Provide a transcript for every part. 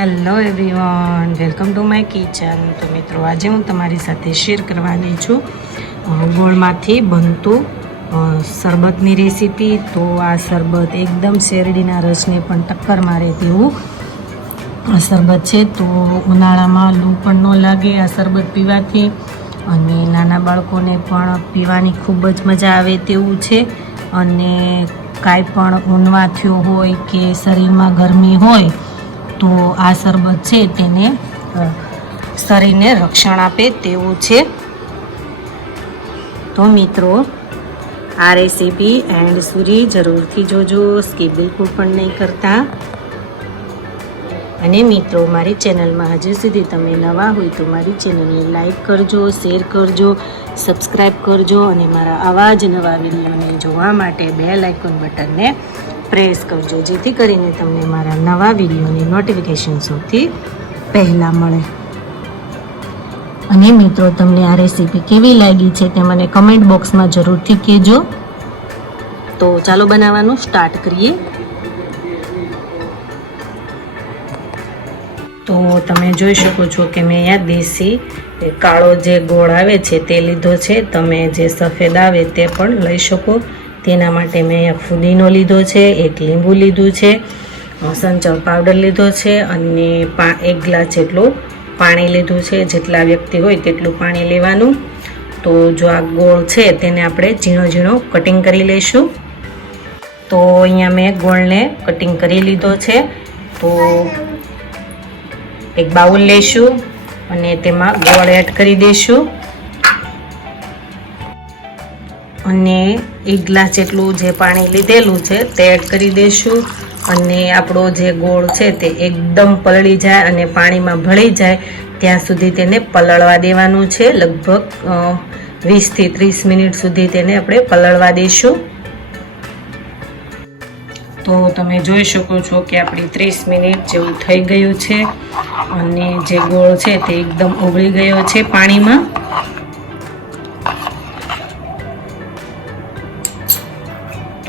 Hello everyone welcome to my kitchen તો મિત્રો, આજે હું તમારી સાથે શેર કરવાની છું. ગોળમાંથી બનતું શરબતની રેસીપી તો આ શરબત એકદમ શેરડીના રસને પણ ટક્કર મારે તેવું. શરબત છે તો ઉનાળામાં લૂ પણ ન લાગે આ શરબત પીવાથી. અને નાના બાળકોને પણ પીવાની ખૂબ જ મજા આવે તેવું છે. અને કાંઈ પણ ઊનવા થયો હોય કે શરીરમાં ગરમી હોય તો આ શરબત છે તેને શરીરને રક્ષણ આપે તેવું છે. તો મિત્રો, આ રેસીપી એન્ડ સુધી જરૂરથી જોજો, સ્કીપ બિલકુલ પણ નહીં કરતા. અને મિત્રો, મારી ચેનલમાં હજુ સુધી તમે નવા હોય તો મારી ચેનલને લાઈક કરજો, શેર કરજો સબસ્ક્રાઈબ કરજો અને મારા આવા જ નવા વિડીયોને જોવા માટે બે આઇકોન બટનને પ્રેસ કરજો, જેથી કરીને તમને મારા નવા વિડીયોની નોટિફિકેશન સૌથી પહેલાં મળે. અને મિત્રો, તમને આ રેસીપી કેવી લાગી છે તે મને કમેન્ટ બોક્સમાં જરૂરથી કહેજો. તો ચાલો બનાવવાનું સ્ટાર્ટ કરીએ. તો તમે જોઈ શકો છો કે મેં અહીંયા દેશી કાળો જે ગોળ આવે છે તે લીધો છે. તમે જે સફેદ આવે તે પણ લઈ શકો. તેના માટે મેં અહીંયા ફુદીનો લીધો છે એક લીંબુ લીધું છે અ, સંચળ પાવડર લીધો છે અને પા એક ગ્લાસ જેટલું પાણી લીધું છે. જેટલા વ્યક્તિ હોય તેટલું પાણી લેવાનું. તો જો આ ગોળ છે તેને આપણે ઝીણો ઝીણો કટિંગ કરી લઈશું. તો અહીંયા મેં ગોળને કટિંગ કરી લીધો છે. તો એક બાઉલ લઈશું અને તેમાં ગોળ એડ કરી દઈશું. અને એક ગ્લાસ જેટલું જે પાણી લીધેલું છે તે એડ કરી દઈશું. અને આપણો જે ગોળ છે તે એકદમ પલળી જાય અને પાણીમાં ભળી જાય. ત્યાં સુધી તેને પલળવા દેવાનું છે. લગભગ વીસથી ત્રીસ મિનિટ સુધી તેને આપણે પલળવા દઈશું. તો તમે જોઈ શકો છો કે આપણી ત્રીસ મિનિટ જેવું થઈ ગયું છે. અને જે ગોળ છે તે એકદમ ઓગળી ગયો છે પાણીમાં.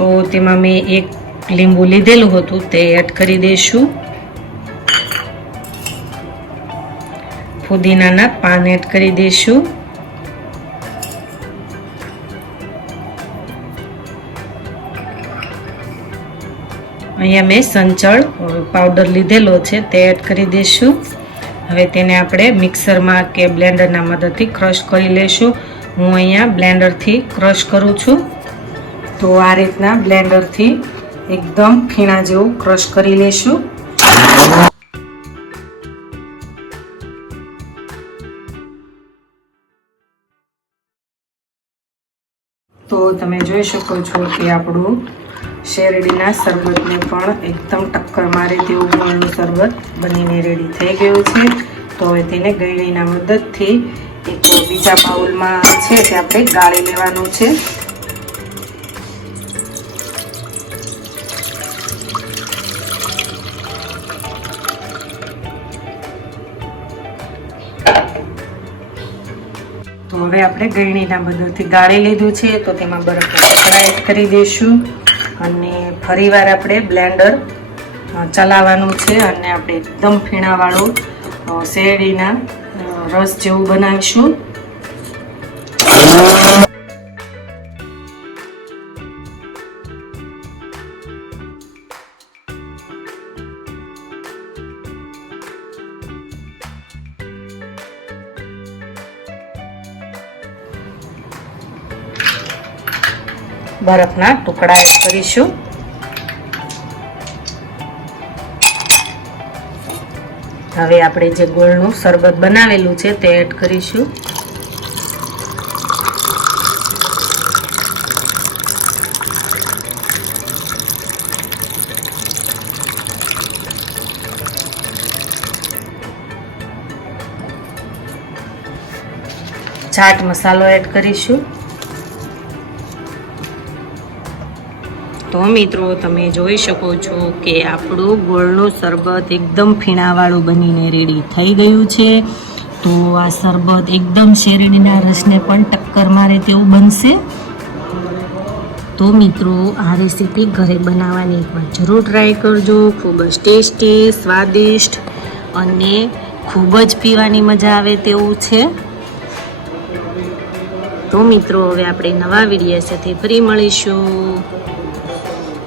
તો તેમાં મેં એક લીંબુ લીધેલું હતું, તે એડ કરી દઈશું. ફુદીનાના પાન એડ કરી દઈશું. અહીંયા મેં સંચળ પાવડર લીધેલો છે, તે એડ કરી દઈશું. હવે તેને આપણે મિક્સરમાં કે બ્લેન્ડરના મદદથી ક્રશ કરી લઈશું હું અહીંયા બ્લેન્ડરથી ક્રશ કરું છું. તો આ રીતના બ્લેન્ડરથી એકદમ ખીણા જેવું ક્રશ કરી લઈશું તો તમે જોઈ શકો છો કે આપણું શેરડીના શરબતને પણ એકદમ ટક્કર મારે તેવું ગળનું શરબત બનીને રેડી થઈ ગયું છે. તો હવે તેને ગળણીના મદદથી એક બીજા બાઉલમાં છે તે આપણે ગાળી લેવાનું છે. હવે આપણે ગળણીના બધુંથી ગાળી લીધું છે, તો તેમાં બરફ ટુકડા એડ કરી દઈશું. અને ફરીવાર આપણે બ્લેન્ડર ચલાવવાનું છે અને આપણે એકદમ ફીણાવાળું શેરડીના રસ જેવું બનાવીશું. બરફના ટુકડા એડ કરીશું. હવે આપણે જે ગોળનું શરબત બનાવેલું છે તે એડ કરીશું. ચાટ મસાલો એડ કરીશું. તો મિત્રો, તમે જોઈ શકો છો કે આપણું ગોળનું શરબત એકદમ ફીણાવાળું બનીને રેડી થઈ ગયું છે. તો આ શરબત એકદમ શેરડીના રસને પણ ટક્કર મારે તેવું બનશે. તો મિત્રો, આ રેસીપી ઘરે બનાવવાની એકવાર જરૂર ટ્રાય કરજો. ખૂબ જ ટેસ્ટી, સ્વાદિષ્ટ અને ખૂબ જ પીવાની મજા આવે તેવું છે. તો મિત્રો, હવે આપણે નવા વીડિયો સાથે ફરી મળીશું.